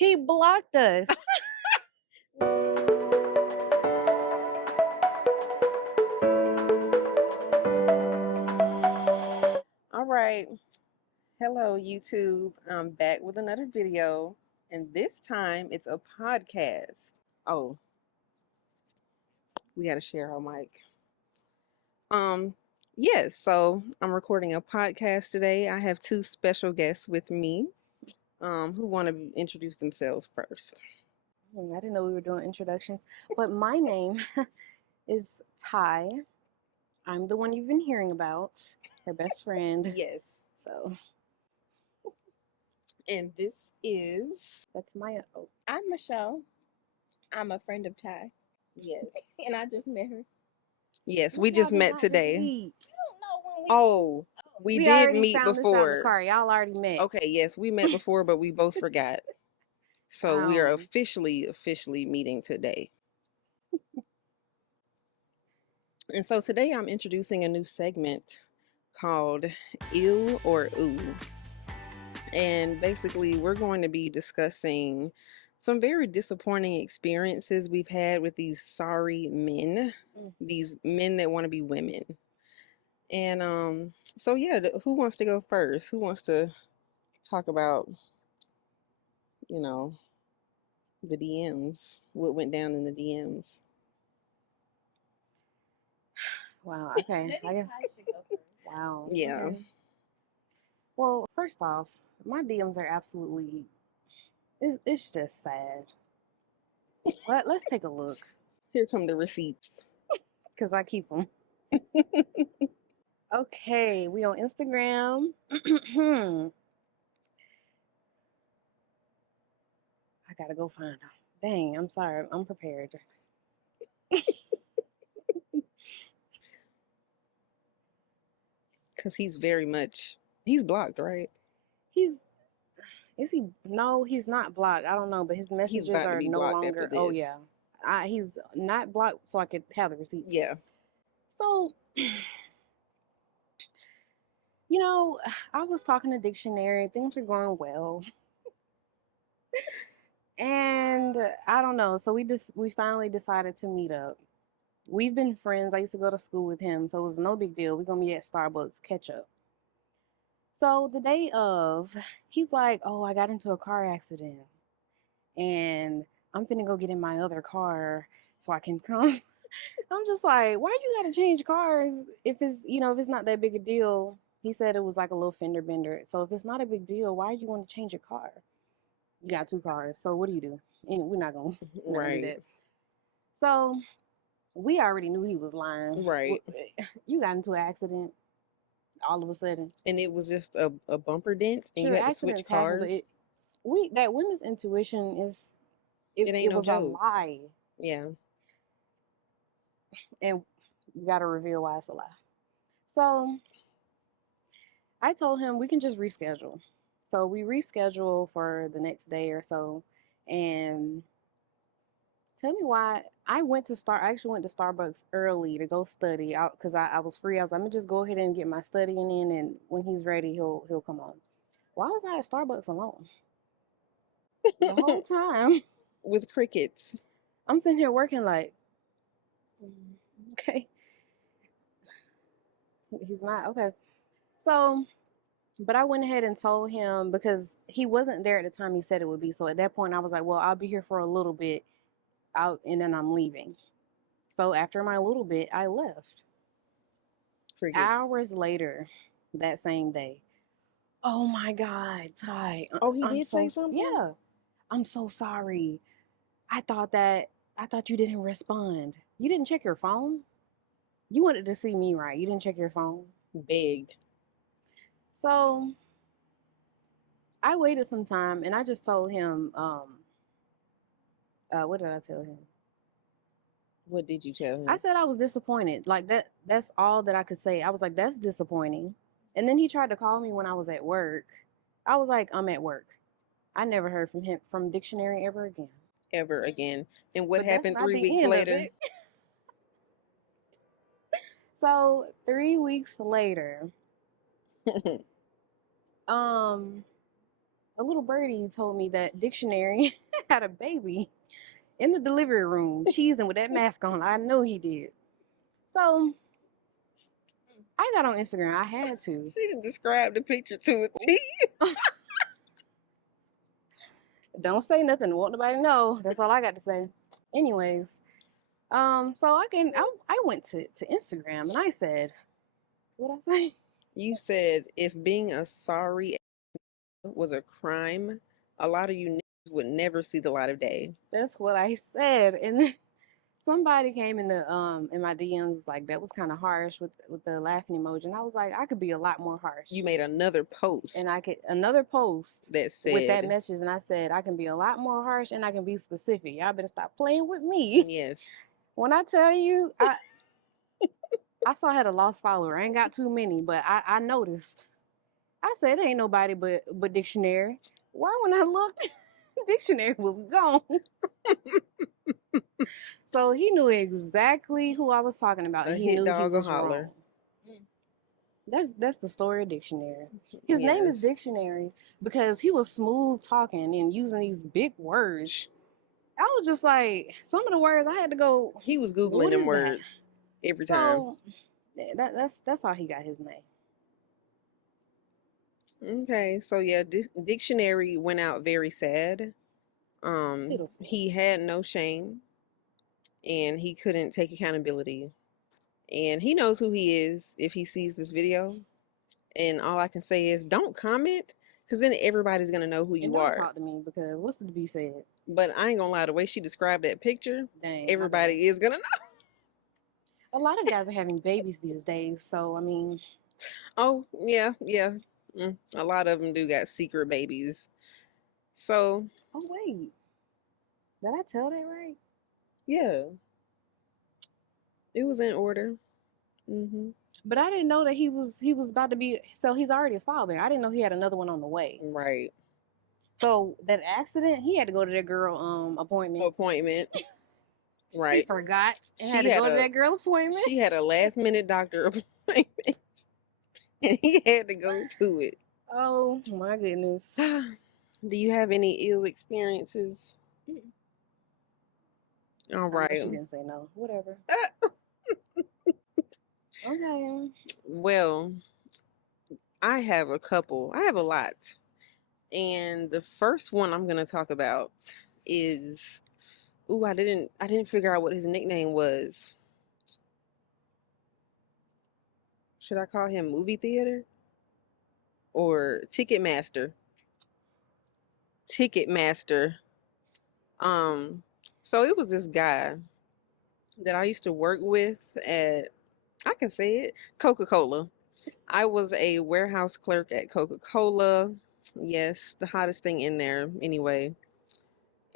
He blocked us. All right. Hello, YouTube. I'm back with another video, and this time it's a podcast. Oh, we got to share our mic. Yes, so I'm recording a podcast today. I have two special guests with me, who want to introduce themselves first. I didn't know we were doing introductions, but my name is Ty. I'm the one you've been hearing about, her best friend. Yes. So And this is that's my. Oh, I'm Michelle. I'm a friend of Ty, yes. and I just met her. Yes, when we just y'all met not just today. meet? I don't know when we. Oh, we We did already meet found this out in this before. car. Y'all already met. Okay, yes, we met before, but we both forgot. So we are Wow. officially meeting today. And so today I'm introducing a new segment called Ew or Ooh. And basically, we're going to be discussing some very disappointing experiences we've had with these sorry men, these men that want to be women. And so yeah, who wants to go first? Who wants to talk about, you know, the DMs, what went down in the DMs? Wow. Okay. Maybe I guess. Ty should go first. Wow. Yeah. Okay. Well, first off, my DMs are absolutely. It's just sad. Let's take a look, Here come the receipts. because I keep them. Okay, we on Instagram. I gotta go find them. Dang, I'm sorry. I'm prepared. Because he's blocked, right? Is he? No, he's not blocked. I don't know, but his messages about to are be no blocked after longer. Oh this. yeah, he's not blocked, so I could have the receipts. Yeah. So, I was talking to Dictionary. Things were going well. And I don't know. So we finally decided to meet up. We've been friends. I used to go to school with him, so it was no big deal. We're gonna be at Starbucks, catch up. So the day of, he's like, "Oh, I got into a car accident, and I'm finna go get in my other car so I can come." I'm just like, "Why you gotta change cars if it's not that big a deal?" He said it was like a little fender bender. So if it's not a big deal, why you want to change your car? You got two cars, so what do you do? We're not gonna do Right. that. So we already knew he was lying. Right. You got into an accident all of a sudden. And it was just a bumper dent, and Sure, you had to switch accidents happen, cars. but that women's intuition is It ain't no was a joke. lie, Yeah. and we got to reveal why it's a lie. So I told him we can just reschedule. So we reschedule for the next day or so, and tell me why I actually went to Starbucks early to go study out because I was free. I was like, I'm gonna just go ahead and get my studying in, and when he's ready, he'll come on. Why was I at Starbucks alone the whole time? With crickets. I'm sitting here working like, okay, he's not okay. So, but I went ahead and told him because he wasn't there at the time he said it would be. So at that point, I was like, well, I'll be here for a little bit, and then I'm leaving. So after my little bit, I left. Crickets. Hours later, that same day. Oh my God, Ty. Oh, he did say something? Yeah. I'm so sorry. I thought you didn't respond. You didn't check your phone? You wanted to see me, right? You didn't check your phone? Begged. So I waited some time and I just told him, what did I tell him? What did you tell him? I said I was disappointed. Like that's all that I could say. I was like, that's disappointing. And then he tried to call me when I was at work. I was like, I'm at work. I never heard from Dictionary ever again. Ever again. And what But happened that's not 3 the weeks end of later? it. So 3 weeks later, a little birdie told me that Dictionary had a baby in the delivery room, cheesing with that mask on. I know he did. So I got on Instagram. I had to. She didn't describe the picture to a T. Don't say nothing. Won't nobody know. That's all I got to say. Anyways, so I went to Instagram and I said, what I say? You said if being a sorry was a crime, a lot of you niggas would never see the light of day. That's what I said. And then somebody came in my DMs was like, that was kind of harsh with the laughing emoji. And I was like, I could be a lot more harsh. You made another post and I could another post that said with that message, and I said I can be a lot more harsh and I can be specific. Y'all better stop playing with me. Yes. When I tell you, I saw I had a lost follower. I ain't got too many, but I noticed. I said it ain't nobody but Dictionary. Why when I looked, Dictionary was gone. So he knew exactly who I was talking about. A And he hit knew he dog or was holler. wrong. That's the story of Dictionary. His name is Yes. Dictionary because he was smooth talking and using these big words. I was just like, some of the words I had to go. He was What Googling them is that? words every time. So that's how he got his name. Okay, so yeah, Dictionary went out very sad. Beautiful. He had no shame and he couldn't take accountability. And he knows who he is if he sees this video. And all I can say is don't comment, because then everybody's gonna know who And you don't are. talk to me because what's to be said? But I ain't gonna lie, the way she described that picture, Dang. my bad. everybody is gonna know. A lot of guys are having babies these days, so I mean, Oh, yeah. A lot of them do got secret babies. So, oh wait, did I tell that right? yeah. It was in order. But I didn't know that he was about to be. So he's already a father. I didn't know he had another one on the way. Right. So that accident, he had to go to that girl appointment. He Right. forgot and She had to had go to a- that girl appointment. She had a last minute doctor appointment. And he had to go to it. Oh my goodness. Do you have any ill experiences? All I know right. she didn't say no. Whatever. Okay. Well, I have a couple. I have a lot. And the first one I'm gonna talk about is I didn't figure out what his nickname was. Should I call him Movie Theater? Or Ticketmaster? Ticketmaster. So it was this guy that I used to work with at, I can say it, Coca-Cola. I was a warehouse clerk at Coca-Cola. Yes, the hottest thing in there anyway.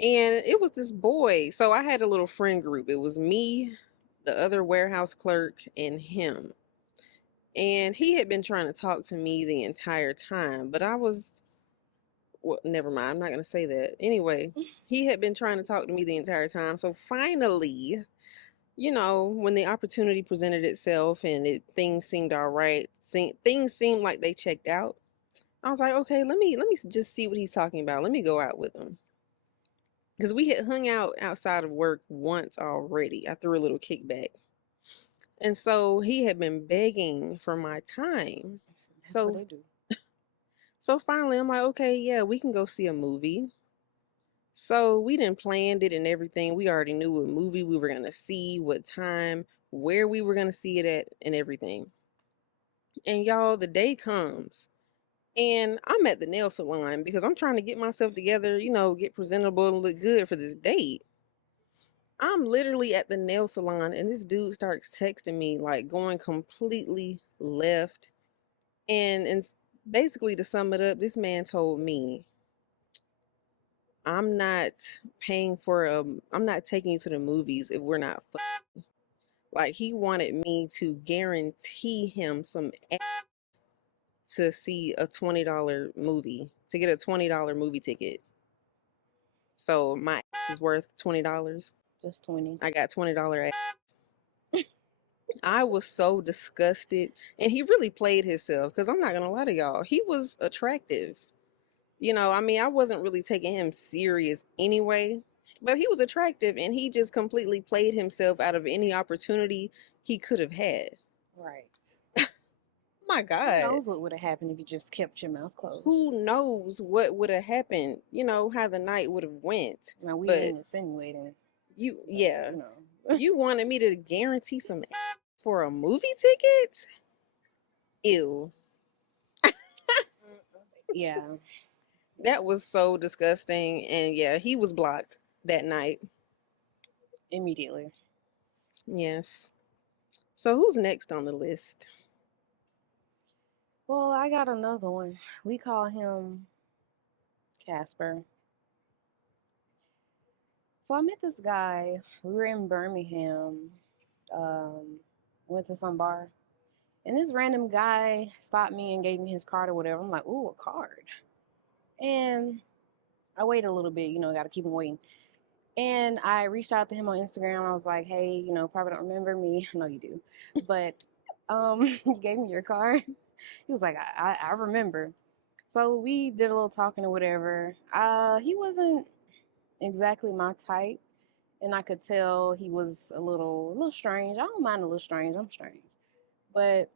And it was this boy. So I had a little friend group. It was me, the other warehouse clerk, and him. And he had been trying to talk to me the entire time, but I was, well, never mind. I'm not going to say that. Anyway, he had been trying to talk to me the entire time. So finally, when the opportunity presented itself and things seemed all right, things seemed like they checked out. I was like, okay, let me just see what he's talking about. Let me go out with him. Because we had hung out outside of work once already. I threw a little kickback. And so he had been begging for my time. That's what they do. So finally, I'm like, okay, yeah, we can go see a movie. So we didn't planned it and everything. We already knew what movie we were going to see, what time, where we were going to see it at, and everything. And y'all, the day comes. And I'm at the nail salon because I'm trying to get myself together, get presentable and look good for this date. I'm literally at the nail salon and this dude starts texting me, like going completely left. And basically, to sum it up, this man told me, I'm not I'm not taking you to the movies if we're not fucking. Like, he wanted me to guarantee him some to see a $20 movie, to get a $20 movie ticket. So my is worth $20. Just 20. I got $20 I was so disgusted. And he really played himself, because I'm not going to lie to y'all. He was attractive. I mean, I wasn't really taking him serious anyway, but he was attractive and he just completely played himself out of any opportunity he could have had. Right. My Who God. knows what would have happened if you just kept your mouth closed? Who knows what would have happened, how the night would have went. Now, we But ain't insinuating. yeah, You know. you wanted me to guarantee some for a movie ticket? Ew. Yeah. That was so disgusting. And yeah, he was blocked that night. Immediately. Yes. So who's next on the list? Well, I got another one. We call him Casper. So I met this guy. We were in Birmingham. Went to some bar. And this random guy stopped me and gave me his card or whatever. I'm like, ooh, a card. And I waited a little bit, got to keep him waiting. And I reached out to him on Instagram. I was like, hey, probably don't remember me. I know you do. But you gave me your card. He was like, I remember. So we did a little talking or whatever. He wasn't exactly my type. And I could tell he was a little strange. I don't mind a little strange. I'm strange. But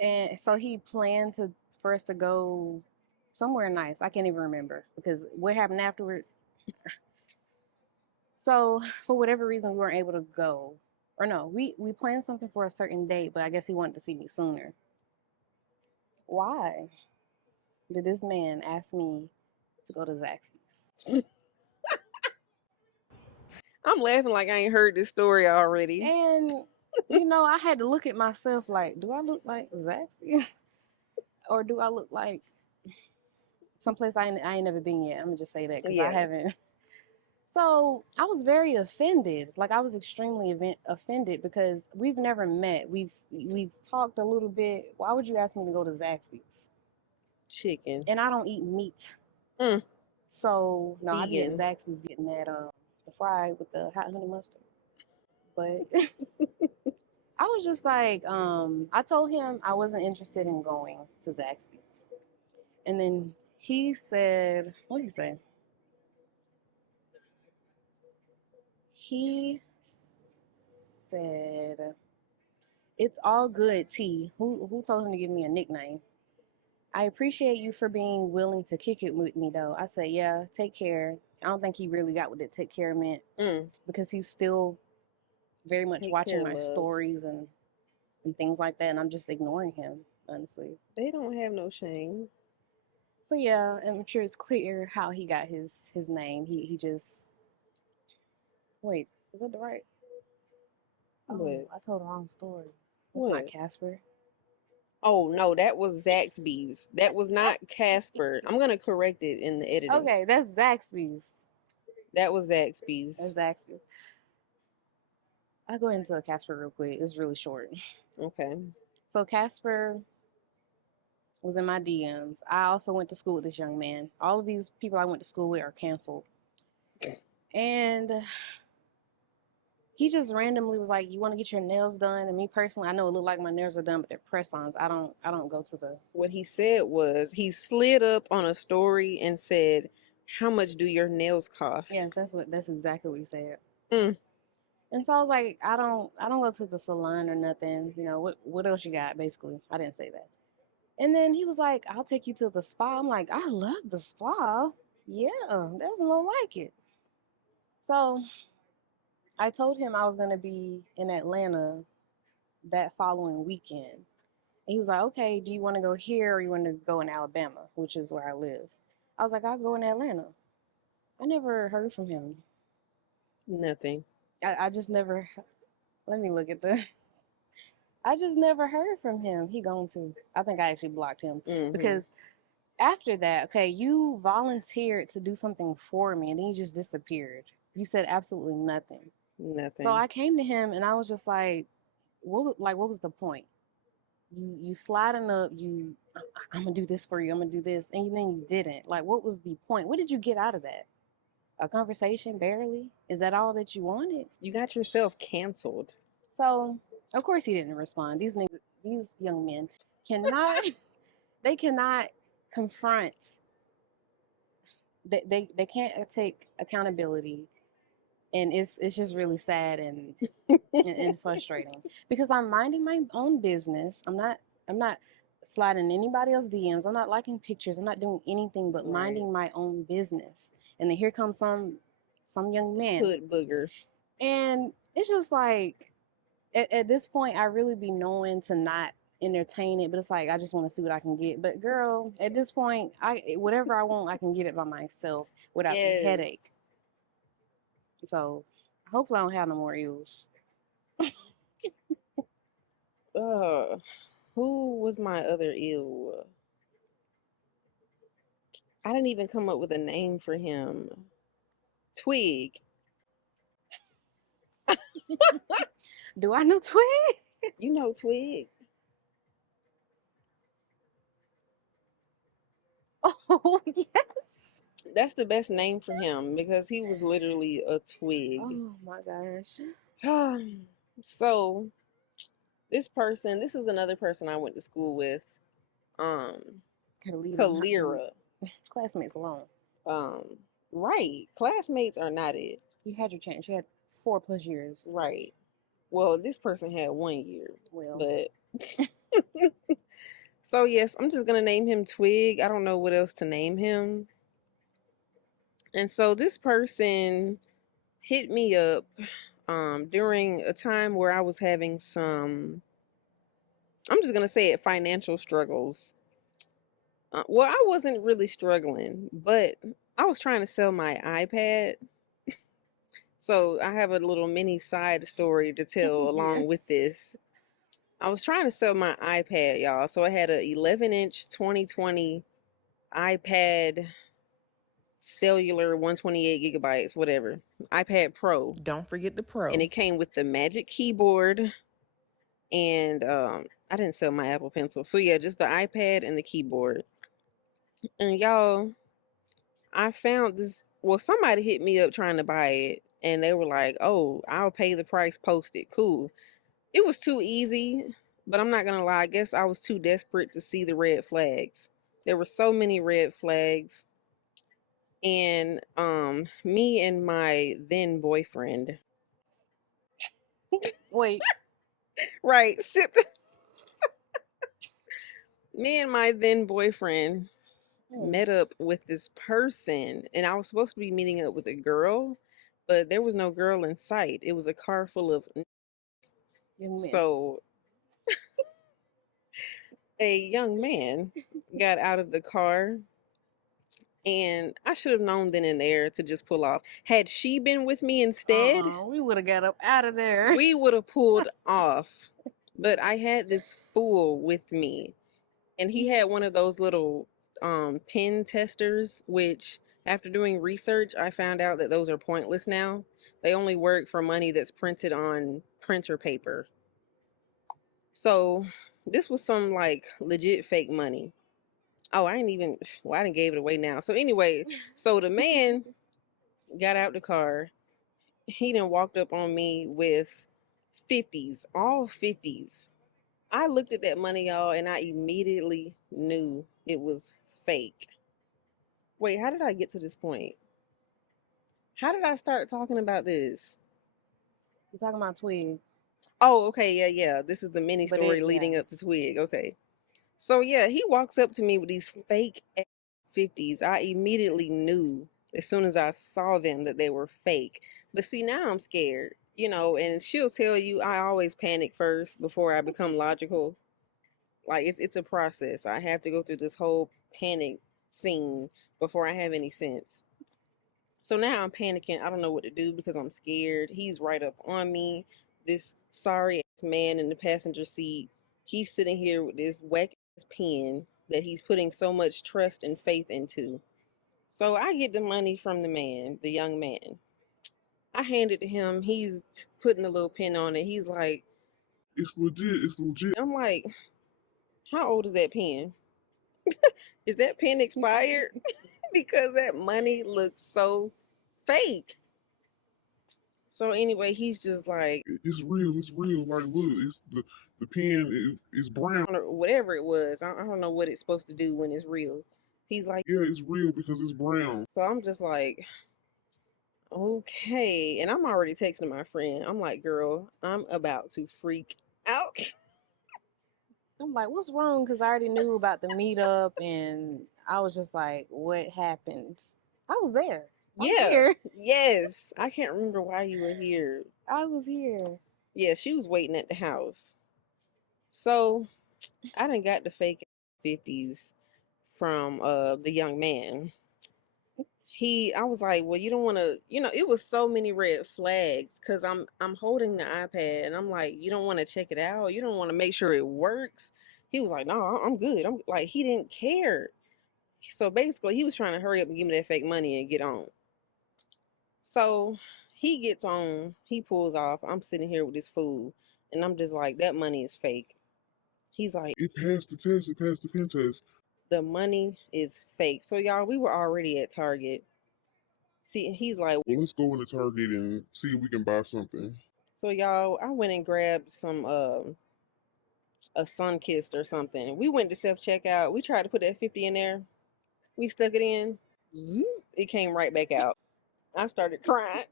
and so he planned for us to go somewhere nice. I can't even remember because what happened afterwards. So for whatever reason, we weren't able to go. Or no, we planned something for a certain date, but I guess he wanted to see me sooner. Why did this man ask me to go to Zaxby's? I'm laughing like I ain't heard this story already. And I had to look at myself like, do I look like Zaxby's? Or do I look like someplace I ain't never been yet? I'm gonna just say that because I haven't. So I was very offended. Like I was extremely offended because we've never met. We've talked a little bit. Why would you ask me to go to Zaxby's? Chicken. And I don't eat meat. So no, I'd be at Zaxby's getting that the fried with the hot honey mustard. But I was just like, I told him I wasn't interested in going to Zaxby's. And then he said, what did he say? He said, it's all good, T. Who told him to give me a nickname? I appreciate you for being willing to kick it with me, though. I said, yeah, take care. I don't think he really got what that take care meant because he's still very much watching my stories and things like that. And I'm just ignoring him, honestly. They don't have no shame. So, yeah, I'm sure it's clear how he got his name. He just... Wait, is that the right? Oh, I told the wrong story. That's not Casper. Oh, no, that was Zaxby's. That was not Casper. I'm going to correct it in the editing. Okay, that's Zaxby's. That was Zaxby's. That's Zaxby's. I'll go into Casper real quick. It's really short. Okay. So Casper was in my DMs. I also went to school with this young man. All of these people I went to school with are canceled. And he just randomly was like, you want to get your nails done? And me personally, I know it looked like my nails are done, but they're press-ons. I don't go to the... What he said was he slid up on a story and said, how much do your nails cost? Yes, that's exactly what he said. And so I was like, I don't go to the salon or nothing. What else you got, basically? I didn't say that. And then he was like, I'll take you to the spa. I'm like, I love the spa. Yeah, that's more like it. So I told him I was going to be in Atlanta that following weekend. And he was like, okay, do you want to go here or you want to go in Alabama, which is where I live? I was like, I'll go in Atlanta. I never heard from him. Nothing. I just never... Let me look at the... I just never heard from him. He gone too. I think I actually blocked him. Because after that, okay, you volunteered to do something for me and then you just disappeared. You said absolutely nothing. Nothing. So I came to him and I was just like, what was the point? You sliding up, I'm gonna do this for you, I'm gonna do this, and then you didn't. Like, what was the point? What did you get out of that? A conversation, barely? Is that all that you wanted? You got yourself canceled. So, of course he didn't respond. These young men cannot, they cannot confront they can't take accountability, and it's just really sad and frustrating because I'm minding my own business. I'm not sliding anybody else DMs. I'm not liking pictures. I'm not doing anything but Right. minding my own business. And then here comes some young man, Hood booger. and it's just like at this point I really be knowing to not entertain it, but it's like I just want to see what I can get. But girl, at this point, I whatever I want, I can get it by myself without the Yes. headache. So hopefully I don't have no more ills. Who was my other ill? I didn't even come up with a name for him. Twig. Do I know Twig? You know Twig. Oh yes. That's the best name for him because he was literally a twig. Oh my gosh. So this is another person I went to school with. Kalira. Classmates alone. Right. Classmates are not it. You had your chance. You had 4+ years. Right. Well, this person had 1 year. Well, But so yes, I'm just gonna name him Twig. I don't know what else to name him. And so this person hit me up during a time where I was having some, I'm just gonna say it, financial struggles. Well, I wasn't really struggling, but I was trying to sell my iPad. So I have a little mini side story to tell along with this. I was trying to sell my iPad, y'all. So I had a 11-inch 2020 iPad cellular, 128 gigabytes, whatever. iPad Pro. Don't forget the Pro. And it came with the Magic Keyboard. And I didn't sell my Apple Pencil. So yeah, just the iPad and the keyboard. And y'all, I found this. Well, somebody hit me up trying to buy it. And they were like, oh, I'll pay the price posted. Cool. It was too easy, but I'm not going to lie. I guess I was too desperate to see the red flags. There were so many red flags. And me and my then boyfriend. wait. Right. Me and my then boyfriend met up with this person, and I was supposed to be meeting up with a girl, but there was no girl in sight. It was a car full of Young man. so a young man got out of the car, and I should have known then and there to just pull off. Had she been with me instead, we would have got up out of there. we would have pulled off. But I had this fool with me, and he had one of those little pen testers, which after doing research, I found out that those are pointless now. They only work for money that's printed on printer paper. So this was some like legit fake money. Oh, I didn't gave it away now. So anyway, so the man got out the car. He done walked up on me with 50s, all 50s. I looked at that money, y'all, and I immediately knew it was fake. Wait, how did I get to this point? How did I start talking about this? You're talking about Twig. Oh, okay, yeah. This is the mini story leading up to Twig. Okay. So yeah, he walks up to me with these fake 50s. I immediately knew as soon as I saw them that they were fake. But see, now I'm scared, and she'll tell you I always panic first before I become logical. Like it's a process. I have to go through this whole panic scene before I have any sense. So now I'm panicking. I don't know what to do because I'm scared. He's right up on me. This sorry ass man in the passenger seat. He's sitting here with this whack ass pen that he's putting so much trust and faith into. So I get the money from the man, the young man. I hand it to him. He's putting the little pin on it. He's like, It's legit. It's legit. I'm like, how old is that pen? Is that pen expired? Because that money looks so fake. So anyway, he's just like, It's real. It's real. Like, look, it's the pen is brown. or whatever it was. I don't know what it's supposed to do when it's real. He's like, Yeah, it's real because it's brown. so I'm just like, okay. And I'm already texting my friend. I'm like, girl, I'm about to freak out. I'm like, what's wrong? Because I already knew about the meetup, and I was just like, what happened? I was there. I was Yeah. here. Yes. I can't remember why you were here. I was here. Yeah, she was waiting at the house. So I done got the fake 50s from the young man. I was like, well, you don't want to, it was so many red flags because I'm holding the iPad and I'm like, you don't want to check it out, you don't want to make sure it works. He was like, no, I'm good. I'm like, he didn't care. So basically he was trying to hurry up and give me that fake money and get on. So he gets on, he pulls off, I'm sitting here with this fool, and I'm just like, that money is fake. He's like, It passed the test. It passed the pen test. the money is fake. So y'all, we were already at Target. See, he's like, Well, let's go into Target and see if we can buy something. so y'all, I went and grabbed some a Sunkist or something. We went to self checkout. We tried to put that 50 in there. We stuck it in. Zoop, it came right back out. I started crying.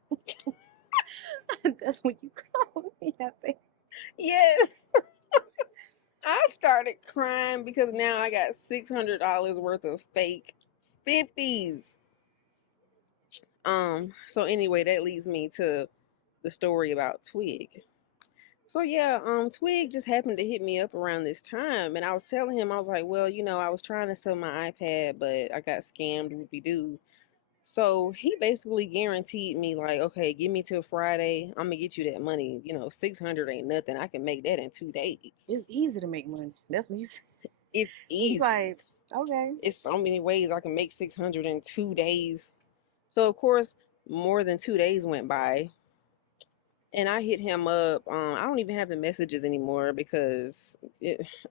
That's when you called me, I think. Yes. I started crying because now I got $600 worth of fake 50s. So anyway, that leads me to the story about Twig. So yeah, Twig just happened to hit me up around this time, and I was telling him, I was like, well, I was trying to sell my iPad, but I got scammed, whoopie doo. So he basically guaranteed me, like, okay, give me till Friday, I'm gonna get you that money. 600 ain't nothing. I can make that in 2 days. It's easy to make money. That's what you said. It's He's easy. like, okay. It's so many ways I can make 600 in 2 days. So of course, more than 2 days went by. And I hit him up. I don't even have the messages anymore because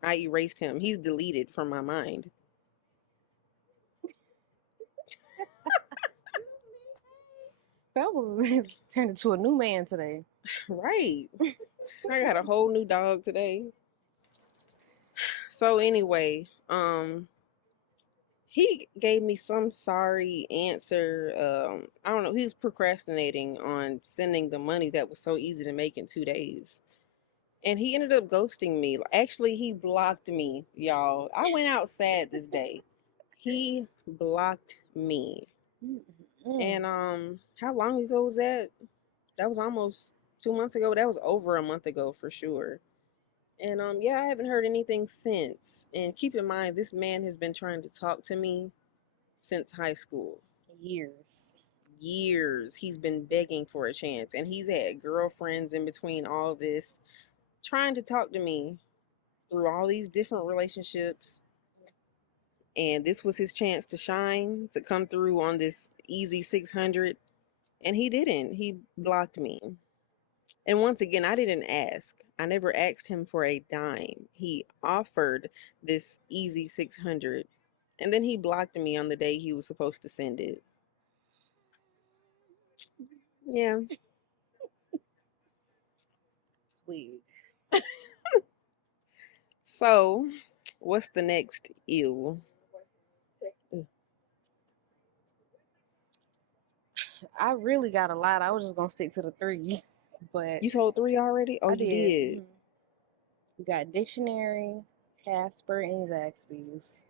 I erased him. He's deleted from my mind. Pebbles has turned into a new man today. Right. I got a whole new dog today. So anyway, he gave me some sorry answer. I don't know. He was procrastinating on sending the money that was so easy to make in 2 days. And he ended up ghosting me. Actually, he blocked me, y'all. I went out sad this day. He blocked me. And how long ago was that? That was almost 2 months ago. That was over a month ago for sure. And yeah, I haven't heard anything since. And keep in mind, this man has been trying to talk to me since high school. Years. He's been begging for a chance. And he's had girlfriends in between all this, trying to talk to me through all these different relationships. And this was his chance to shine, to come through on this easy 600. And he didn't. He blocked me. And once again, I didn't ask. I never asked him for a dime. He offered this easy 600. And then he blocked me on the day he was supposed to send it. Yeah. Twig. So, what's the next ew? I really got a lot. I was just gonna stick to the 3, but You told 3 already? Oh, I you did. did. We got Dictionary, Casper, and Zaxby's.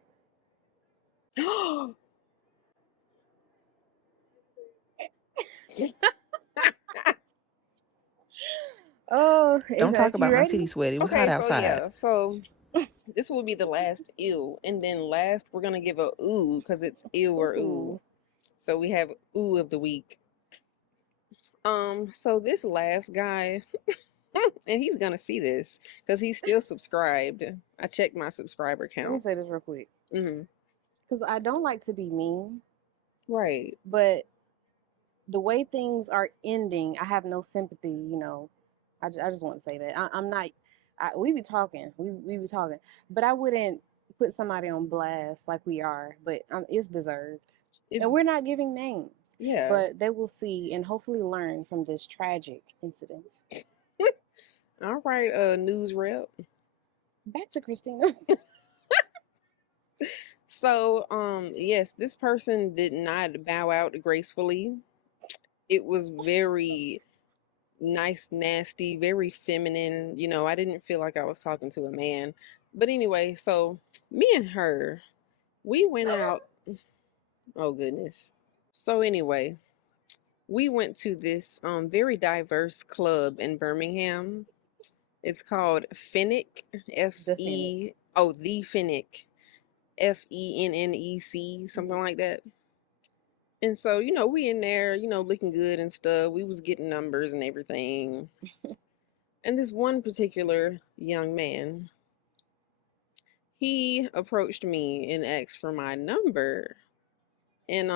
Oh, Don't talk you about my ready? titty sweat. It was Okay, hot so outside. yeah, so this will be the last ew, and then last we're gonna give a ooh because it's ew or ooh. So we have ooh of the week. So this last guy, and he's gonna see this because he's still subscribed. I checked my subscriber Let me count. say this real quick, Mm-hmm. because I don't like to be mean, Right. but the way things are ending, I have no sympathy. I just want to say that I'm not. We be talking, we be talking, but I wouldn't put somebody on blast like we are. But it's deserved, and we're not giving names. Yeah. But they will see and hopefully learn from this tragic incident. All right, news rep. Back to Christina. So, yes, this person did not bow out gracefully. It was very nice, nasty, very feminine. I didn't feel like I was talking to a man. But anyway, so me and her, we went out. Oh, goodness. So, anyway, we went to this very diverse club in Birmingham. It's called Fennec, F The Fennec. E. Oh, the Fennec, FENNEC, something like that. And so, we in there, looking good and stuff. We was getting numbers and everything. And this one particular young man, he approached me and asked for my number. And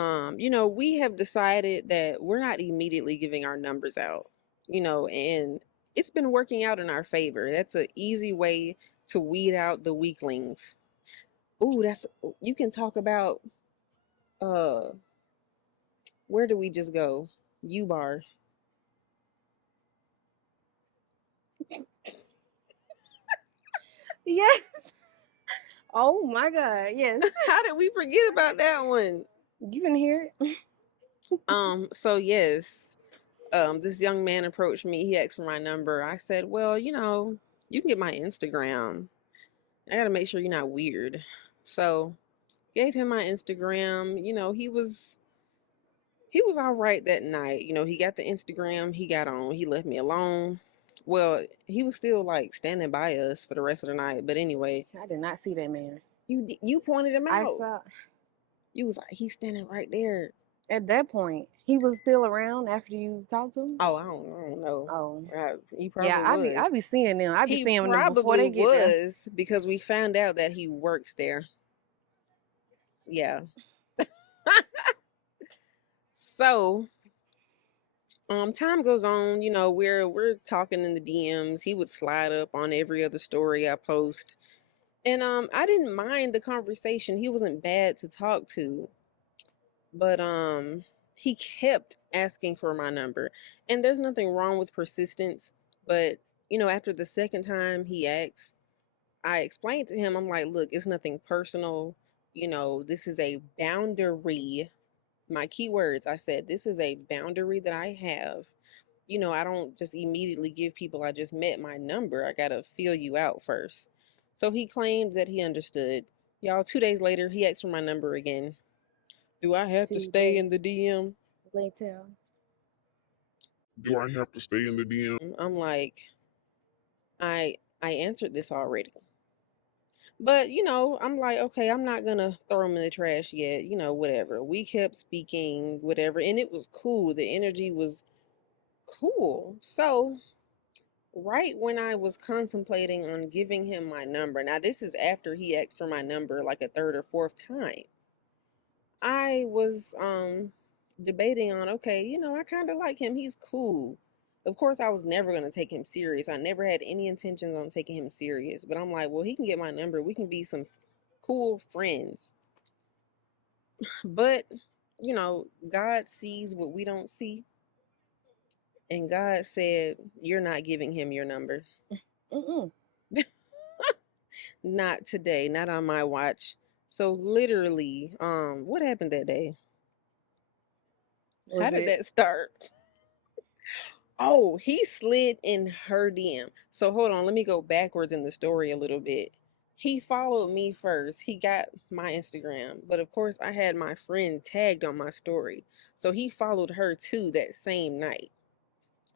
we have decided that we're not immediately giving our numbers out. And it's been working out in our favor. That's an easy way to weed out the weaklings. Ooh, you can talk about uh where do we just go? U bar. Yes. Oh my God. Yes. How did we forget about that one? You can hear it. So yes, this young man approached me. He asked for my number. I said, well, you can get my Instagram. I gotta make sure you're not weird. So gave him my Instagram. He was all right that night. He got the Instagram, he got on, he left me alone. Well, he was still like standing by us for the rest of the night. But anyway, I did not see that man. you pointed him I out. saw You was like, he's standing right there. at that point he was still around after you talked to him. Oh, I don't know. Oh. He probably Yeah, was. I be seeing them. I be He seeing them before they probably get there. was because we found out that he works there. Yeah. So, time goes on. We're talking in the DMs. He would slide up on every other story I post, and I didn't mind the conversation. He wasn't bad to talk to, but he kept asking for my number, and there's nothing wrong with persistence. But after the second time he asked, I explained to him, I'm like, look, it's nothing personal. This is a boundary. My key words, I said, this is a boundary that I have. I don't just immediately give people I just met my number. I got to feel you out first. So he claimed that he understood. Y'all, 2 days later, he asked for my number again. Do I have to 2 stay in the days DM? later. Do I have to stay in the DM? I'm like, I answered this already. But, I'm like, okay, I'm not going to throw him in the trash yet. Whatever. We kept speaking, whatever. And it was cool. The energy was cool. So, right when I was contemplating on giving him my number, now this is after he asked for my number like a third or fourth time, I was debating on, okay, I kind of like him. He's cool. Of course, I was never going to take him serious. I never had any intentions on taking him serious. But I'm like, well, he can get my number. We can be some cool friends. But, God sees what we don't see. And God said, you're not giving him your number. Mm-mm. Not today, not on my watch. So literally, what happened that day? How did that start? Oh, he slid in her DM. So hold on, let me go backwards in the story a little bit. He followed me first. He got my Instagram, but of course I had my friend tagged on my story. So he followed her too that same night.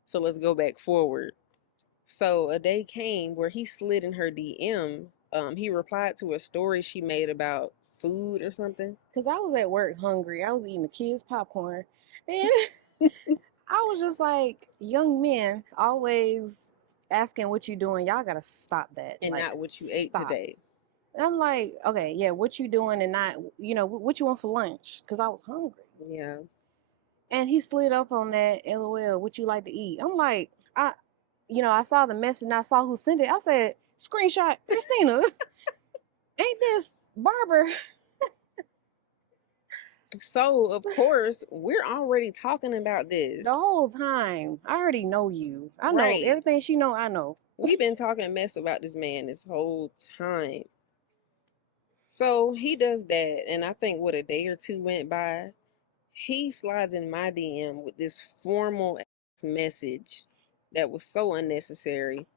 So let's go back forward. So a day came where he slid in her DM. He replied to a story she made about food or something. Cause I was at work hungry. I was eating the kids' popcorn, and I was just like, young men always asking what you doing. Y'all gotta stop that. And like, not what you ate stop. today. And I'm like, okay, yeah, what you doing, and not, what you want for lunch? Cause I was hungry. Yeah. And he slid up on that. LOL, what you like to eat? I'm like, I saw the message and I saw who sent it. I said, screenshot, Christina. Ain't this Barber? So of course we're already talking about this The whole time. I already know you. I know Right. everything she know. I know. We've been talking mess about this man this whole time. So he does that, and I think what a day or two went by, he slides in my DM with this formal ass message that was so unnecessary.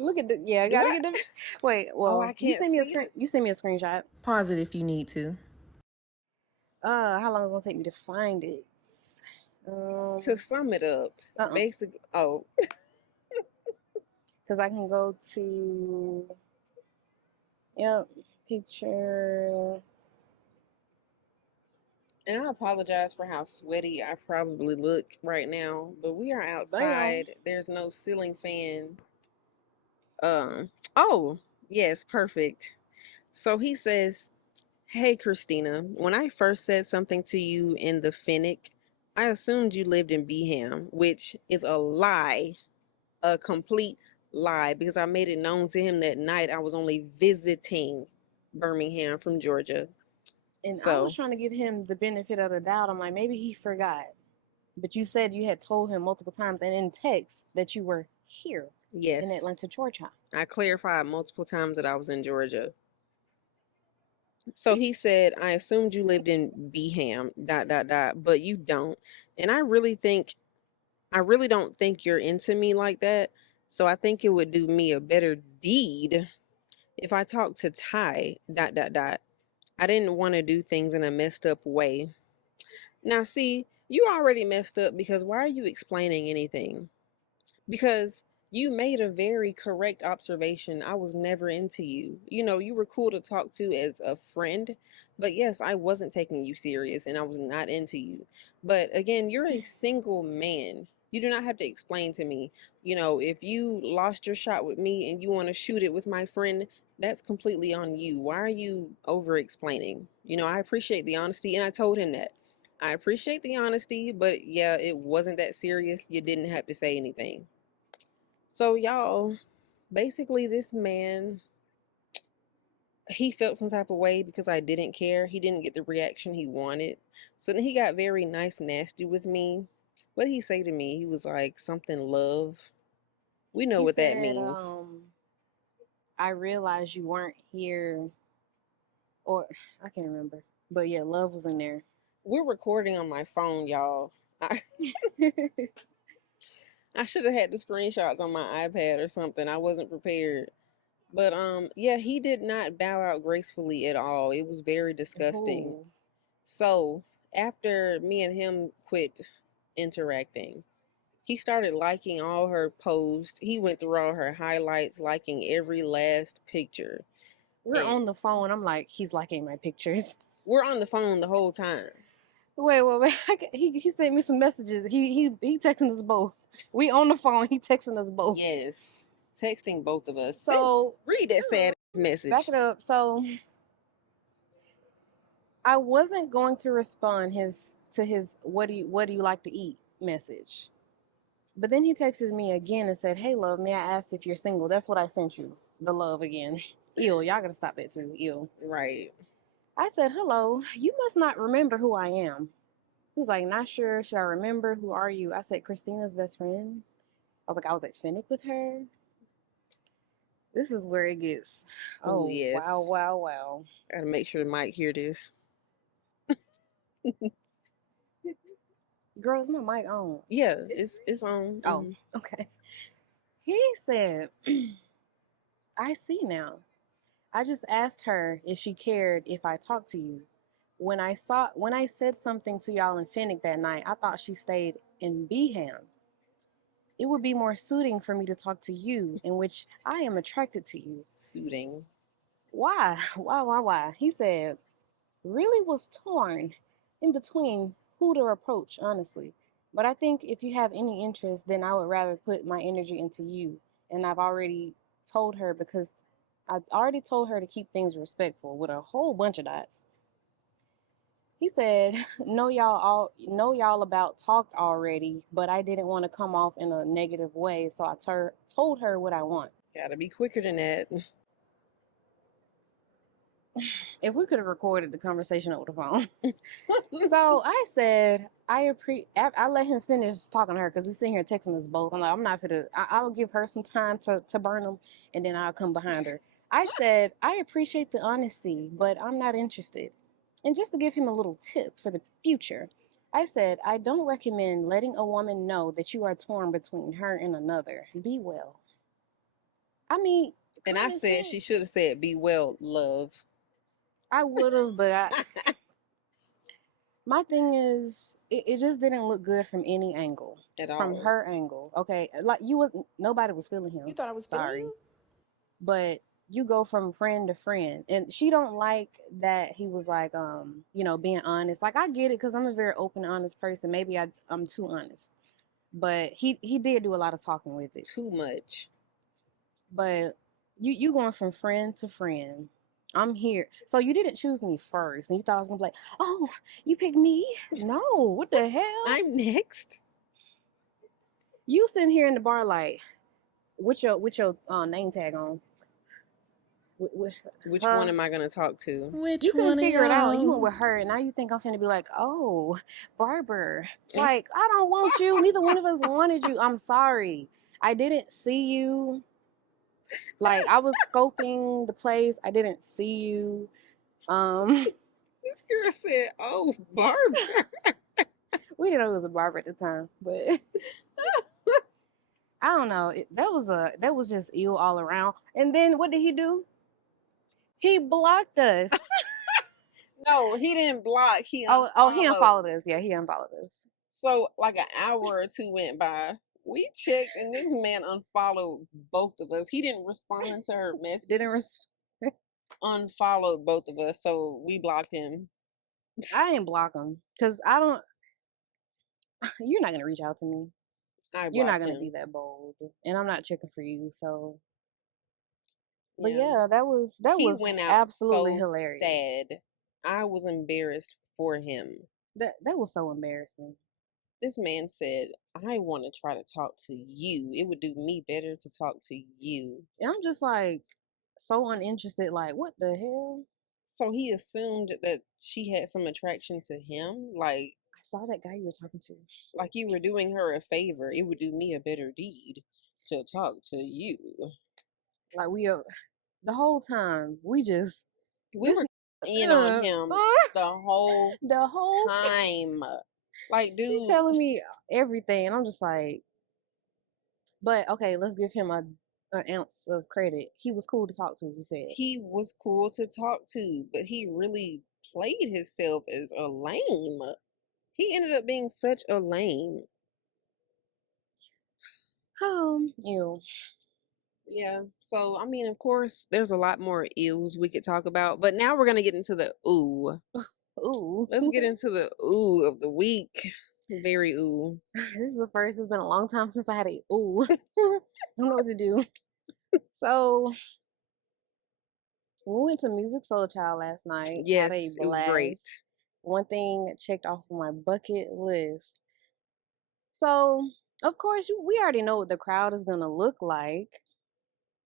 Look at the I Do gotta I? get them. Wait, Oh, I well, can't see it. you send me a screenshot. Pause it if you need to. How long is it gonna take me to find it? To sum it up, basically, oh, Because I can go to pictures. and I apologize for how sweaty I probably look right now, but we are outside. There's no ceiling fan. Oh, yes, perfect. So he says, "Hey, Christina, when I first said something to you in the Finnick, I assumed you lived in Beeham, which is a lie, a complete lie, because I made it known to him that night I was only visiting Birmingham from Georgia." And I So, was trying to give him the benefit of the doubt. I'm like, maybe he forgot. But you said you had told him multiple times and in text that you were here in yes, Atlanta, Georgia. I clarified multiple times that I was in Georgia. So he said, "I assumed you lived in Beeham, dot, dot, dot, but you don't. And I really don't think you're into me like that. So I think it would do me a better deed if I talked to Ty, dot, dot, dot. I didn't want to do things in a messed up way." Now, see, you already messed up because why are you explaining anything? Because you made a very correct observation. I was never into you. You know, you were cool to talk to as a friend, but yes, I wasn't taking you serious and I was not into you. But again, you're a single man. You do not have to explain to me. You know, if you lost your shot with me and you want to shoot it with my friend, that's completely on you. Why are you over explaining? You know, I appreciate the honesty, and I told him that. I appreciate the honesty, but yeah, it wasn't that serious. You didn't have to say anything. So, y'all, basically, this man, he felt some type of way because I didn't care. He didn't get the reaction he wanted. So then he got very nice, nasty with me. What did he say to me? He was like, something love. We know He what that said, means. I realized you weren't here, or I can't remember. But yeah, love was in there. We're recording on my phone, y'all. I should have had the screenshots on my iPad or something. I wasn't prepared. But yeah, he did not bow out gracefully at all. It was very disgusting. Ooh. So after me and him quit interacting, he started liking all her posts. He went through all her highlights, liking every last picture. We're And on the phone. I'm like, he's liking my pictures. we're on the phone the whole time. Wait. He sent me some messages. He texting us both. We on the phone. He texting us both. Yes. Texting both of us. So read that sad message. back it up. So I wasn't going to respond to his what do you like to eat message. But then he texted me again and said, "Hey love, may I ask if you're single?" That's what I sent you. The love again. Ew, y'all gotta stop that too. Ew. Right. I said, "Hello, you must not remember who I am." He was like, "Not sure. Should I remember? Who are you?" I said, "Christina's best friend." I was like, "I was at Finnick with her." This is where it gets. Oh, Oh, yes. wow. Gotta make sure the mic hear this. Girl, is my mic on? Yeah, it's on. Oh, okay. He said, "I see now. I just asked her if she cared if I talked to you. When I said something to y'all in Finnick that night, I thought she stayed in Beeham. It would be more suiting for me to talk to you, in which I am attracted to you." Suiting. Why? Why? He said, "Really was torn in between who to approach, honestly. But I think if you have any interest, then I would rather put my energy into you. And I've already told her to keep things respectful with a whole bunch of dots." He said, know y'all about talked already, but I didn't want to come off in a negative way, so I told her what I want." Gotta be quicker than that. If we could have recorded the conversation over the phone. So I said, I let him finish talking to her because he's sitting here texting us both. I'm like, I'm not I'll give her some time to burn them, and then I'll come behind her. I said, I appreciate the honesty, but I'm not interested. And just to give him a little tip for the future, I said, I don't recommend letting a woman know that you are torn between her and another. Be well. I mean, And I common said she should have sense. said, "Be well, love." I would have, but my thing is, it just didn't look good from any angle. At From all. her angle, okay? Like nobody was feeling him. You thought I was feeling Sorry. you? But you go from friend to friend, and she don't like that he was like, being honest. Like I get it because I'm a very open, honest person. Maybe I'm too honest, but he did do a lot of talking with it. Too much. But you going from friend to friend. I'm here. So you didn't choose me first, and you thought I was gonna be like, oh, you picked me? No, what the hell? I'm next. You sitting here in the bar like, with your name tag on. Which Which her? one am I gonna talk to? Which You couldn't one of figure it out. You went y'all? with her, and now you think I'm finna be like, oh, Barber. Like, I don't want you. Neither one of us wanted you. I'm sorry. I didn't see you. Like, I was scoping the place. I didn't see you. This girl said, "Oh, Barbara." We didn't know it was a barber at the time, but I don't know. That was just ill all around. And then what did he do? He blocked us. No, he didn't block. He He unfollowed unfollowed. us. Yeah, he unfollowed us. So like an hour or two went by. We checked, and this man unfollowed both of us. He didn't respond to her message. Didn't Unfollowed both of us, so we blocked him. I ain't block him because I don't. You're not gonna reach out to me. You're not gonna be that bold, and I'm not checking for you. So, but yeah, that was He went out absolutely so hilarious. sad. I was embarrassed for him. That was so embarrassing. This man said, "I want to try to talk to you. It would do me better to talk to you." And I'm just like so uninterested. Like, what the hell? So he assumed that she had some attraction to him, I saw that guy you were talking to. like you were doing her a favor. It would do me a better deed to talk to you. Like the whole time we just We this were in on him the whole the whole time. Like, She dude, telling me everything, and I'm just like, but okay, let's give him an ounce of credit. He was cool to talk to. He said, he was cool to talk to, but he really played himself as a lame. He ended up being such a lame. ew. Yeah. So, I mean, of course, there's a lot more ills we could talk about, but now we're going to get into the ooh. Ooh. Let's get into the ooh of the week. Very ooh. This is the first. It's been a long time since I had a ooh. I don't know what to do. So we went to Music Soul Child last night. Had a Yes, it was great. blast. One thing checked off my bucket list. So of course we already know what the crowd is gonna look like.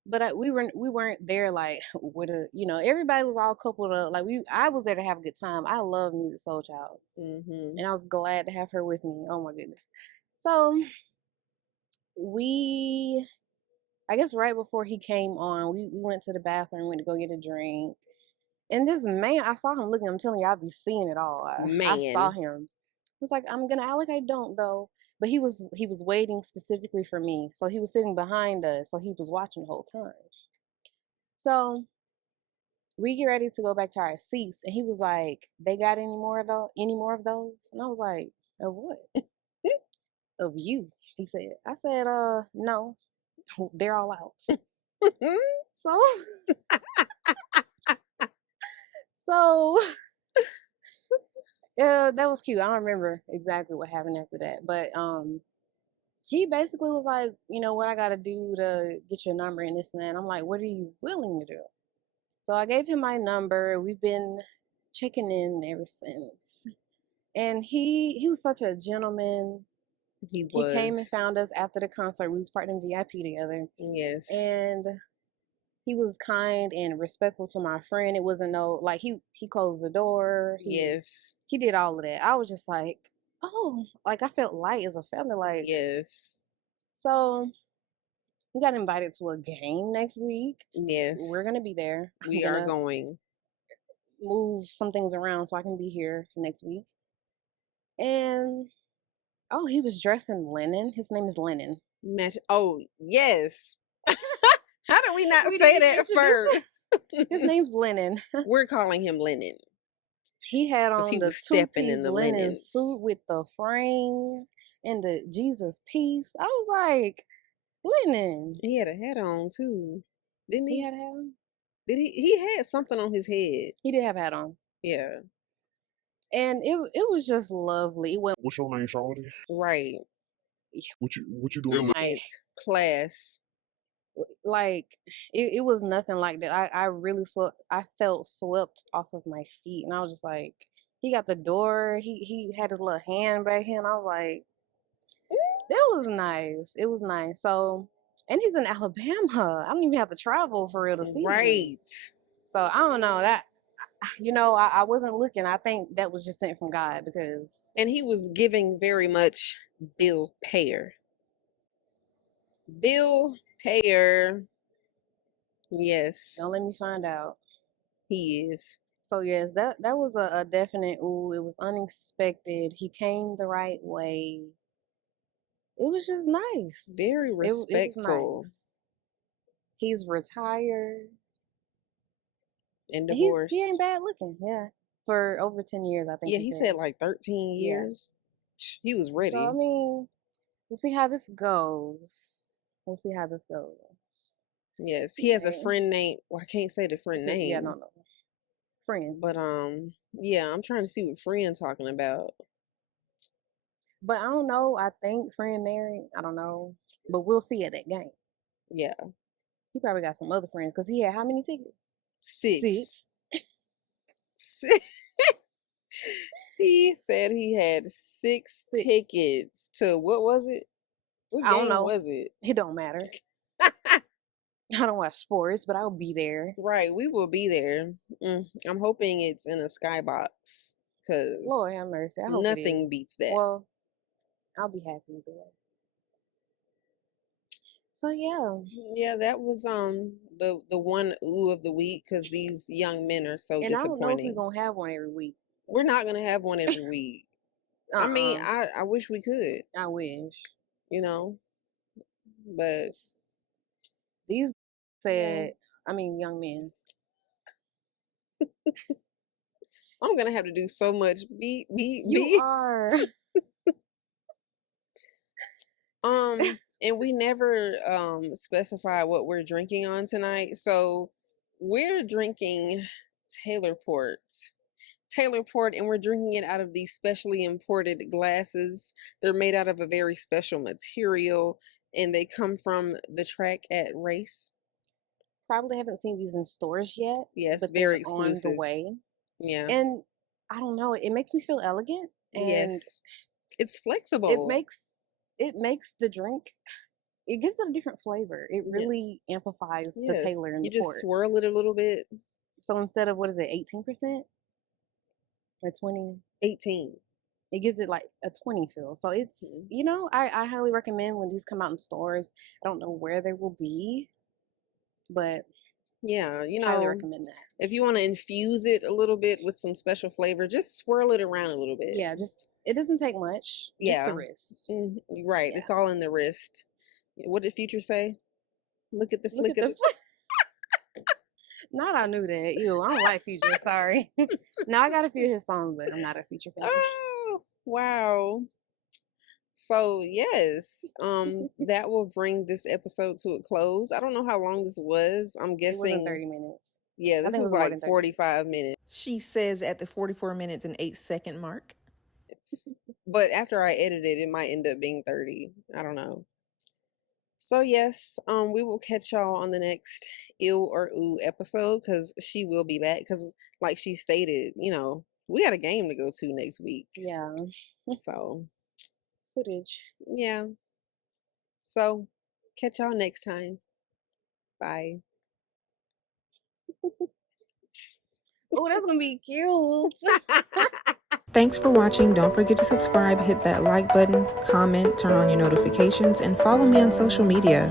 But we weren't there like with everybody was all coupled up. Like I was there to have a good time. I love Music Soul Child, Mm-hmm. and I was glad to have her with me. Oh my goodness! So I guess right before he came on, we went to the bathroom, went to go get a drink, and this man, I saw him looking. I'm telling you, I'll be seeing it all. I saw Man. him. It's like I'm gonna act like I don't though. But he was waiting specifically for me, so he was sitting behind us, so he was watching the whole time. So we get ready to go back to our seats, and he was like, "They got any more of those?" And I was like, "Of what?" "Of you," he said. I said, no, they're all out." So, so that was cute. I don't remember exactly what happened after that, but he basically was like, what I got to do to get your number and this and that. And I'm like, what are you willing to do? So I gave him my number. We've been checking in ever since. And he was such a gentleman. He He came and was. found us after the concert. We was parked in VIP together. Yes. And he was kind and respectful to my friend. It wasn't he closed the door. Yes. He did all of that. I was just like, oh, like I felt light as a feather. Like, Yes. so We got invited to a game next week. Yes. We're gonna be there. We I'm are gonna going. move some things around so I can be here next week. And oh, he was dressed in linen. His name is Lennon. Match. Oh, yes. How did we not We say didn't that introduce first? His name's Lennon. We're calling him Lennon. He had 'Cause on he the was stepping in two-piece the linen linens. suit with the frames and the Jesus piece. I was like, Lennon. He had a hat on too, didn't He he? had a hat on? Did he? He had something on his head. He did have a hat on. Yeah. And it was just lovely. It went What's your name, Shawty? Right. What you doing? Right. Class. like it was nothing like that. I really I felt swept off of my feet, and I was just like, he got the door. He had his little hand back here, and I was like, that was nice. It was nice. So, and he's in Alabama. I don't even have to travel for real to see him. Right. So I don't know that. I wasn't looking. I think that was just sent from God because And he was giving very much Bill Payer. Bill Payer. Yes, don't let me find out. he is. So yes, that was a definite ooh. It was unexpected. He came the right way. It was just nice. Very It was respectful nice. He's retired. and He divorced. ain't bad looking. Yeah, for over 10 years, I think. Yeah, he said like 13 Yeah. years. He was ready. So I mean, we'll see how this goes. We'll see how this goes. Yes, he has a Okay. friend named. Well, I can't say the friend name. Yeah, no. Friend. But yeah, I'm trying to see what friend talking about. But I don't know. I think friend married. I don't know. But we'll see at that game. Yeah, He probably got some other friends because he had how many tickets? 6. He said he had 6 tickets to what was it? What I don't game know. was it? It don't matter. I don't watch sports, but I'll be there. Right, we will be there. I'm hoping it's in a skybox because Lord have mercy. I hope it nothing is. beats that. Well, I'll be happy with it. So yeah, Yeah, that was the one ooh of the week because these young men are so and I don't know if disappointing. we're gonna have one every week. We're not gonna have one every week. I mean, Uh-uh. I wish we could, I wish but these said. I mean, young men. I'm gonna have to do so much beep beep You beep. are. And we never specify what we're drinking on tonight, so we're drinking Taylor Port. Taylor Port, and we're drinking it out of these specially imported glasses. They're made out of a very special material, and they come from the track at Race. Probably haven't seen these in stores yet. Yes, but very they're exclusive. on the way. Yeah. And I don't know. It makes me feel elegant. And yes. It's flexible. it makes the drink. It gives it a different flavor. It really amplifies the Yes. Taylor and you the just port. swirl it a little bit. So instead of what is it, 18% or 20? 18. It gives it like a 20 feel. So it's I highly recommend when these come out in stores. I don't know where they will be, but Yeah, highly recommend that. if you want to infuse it a little bit with some special flavor, just swirl it around a little bit. Yeah, it doesn't take much. Just Yeah. the wrist. Right. Yeah. It's all in the wrist. What did Future say? Look at the flick of the Not I knew that. I don't like Future. Sorry. Now I got a few of his songs, but I'm not a Future fan. Oh, wow. So yes, that will bring this episode to a close. I don't know how long this was. I'm It guessing wasn't 30 minutes. Yeah, I this think it was was more like than 30. 45 minutes. She says at the 44 minutes and 8-second mark. But after I edit it, it might end up being 30. I don't know. So yes, we will catch y'all on the next Ill or Ooh episode because she will be back. Because like she stated, we got a game to go to next week. Yeah. So Footage. yeah. So catch y'all next time. Bye. Oh, that's gonna be cute. Thanks for watching. Don't forget to subscribe, hit that like button, comment, turn on your notifications, and follow me on social media.